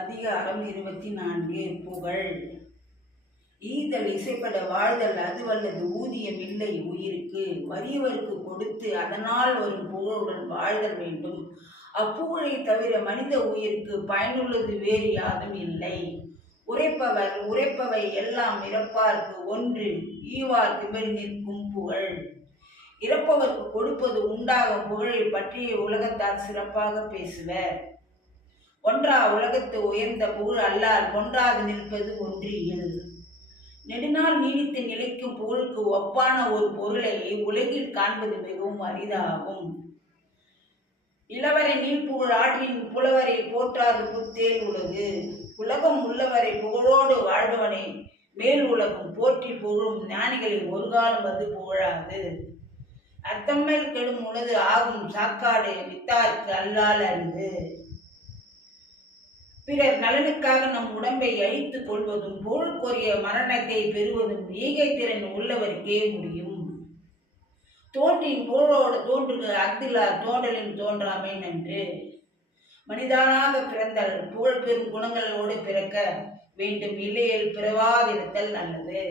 அதிகாரம் 24. புகழ். ஈதல் இசைப்பட வாழ்தல் அதுவல்லது ஊதியம் இல்லை உயிருக்கு. வறியவருக்கு கொடுத்து அதனால் வரும் புகழுடன் வாழ்தல் வேண்டும். அப்புகழை தவிர மனித உயிருக்கு பயனுள்ளது வேறு யாதும் இல்லை. உரைப்பவை எல்லாம் இறப்பார்க்கு ஒன்று ஈவார்க்கு மேல் நிற்கும் புகழ். இறப்பவர்க்கு கொடுப்பது உண்டாகும் புகழை பற்றிய உலகத்தார் சிறப்பாக பேசுவர். ஒன்றா உலகத்து உயர்ந்த புகழ் அல்லால் ஒன்றாது நிற்பது ஒன்றியல். நெடுநாள் நீடித்து நிலைக்கும் புகழுக்கு ஒப்பான ஒரு பொருளை உலகில் காண்பது மிகவும் அரிதாகும். இளவரை நீள்புகழ் ஆற்றின் புலவரை போற்றாது புத்தேல் உலகு. உலகம் உள்ளவரை புகழோடு வாழ்பவனை மேல் உலகம் போற்றி புகழும் ஞானிகளின் ஒரு காலம் அது புகழாது. அத்தம்மேல் கெடும் உனது ஆகும் சாக்காடு வித்தார்க்கு அல்லால் அறிந்து. பிறர் நலனுக்காக நம் உடம்பை அழித்துக் கொள்வதும் புகழுக்குரிய மரணத்தை பெறுவதும் ஈகை திறன் உள்ளவருக்கே முடியும். தோன்றின் புகழோடு தோன்றுக அஃதில்லா தோன்றலின் தோன்றாமை நன்று. மனிதனாக பிறந்தல் புகழ் பெறும் குணங்களோடு பிறக்க வேண்டும், இல்லையில் பிறவாதிருத்தல் நல்லது.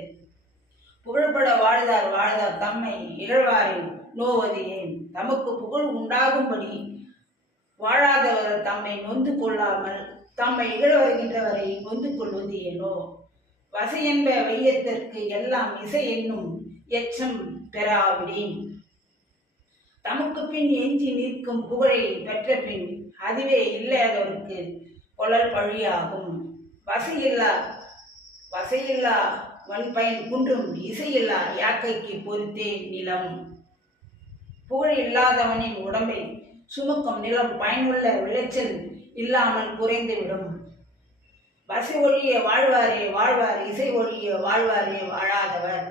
புகழ்பட வாழ்தார் தம்மை இகழ்வாரை நோவது ஏன். தமக்கு புகழ் உண்டாகும்படி வாழாதவர் தம்மை நொந்து கொள்ளாமல் தம்மை இகழ வருகின்றவரை நொந்து கொள்வது ஏனோ. வசை என்ப வையத்திற்கு எல்லாம் இசை என்னும் எச்சம் பெறாவிடின். தமக்கு பின் எஞ்சி நிற்கும் புகழை பெற்ற பின் அதுவே இல்லாதவருக்கு கொள்ளல் பழியாகும். வசையில்லா வன்பயன் குன்றும் இசையில்லா யாக்கைக்கு பொறுத்தே நிலம். புகழ் இல்லாதவனின் உடம்பை சுமக்கும் நிலம் பயனுள்ள விளைச்சல் இல்லாமல் குறைந்துவிடும். வசை ஒழிய வாழ்வாரே வாழ்வார், இசை ஒழிய வாழ்வாரே வாழாதவர்.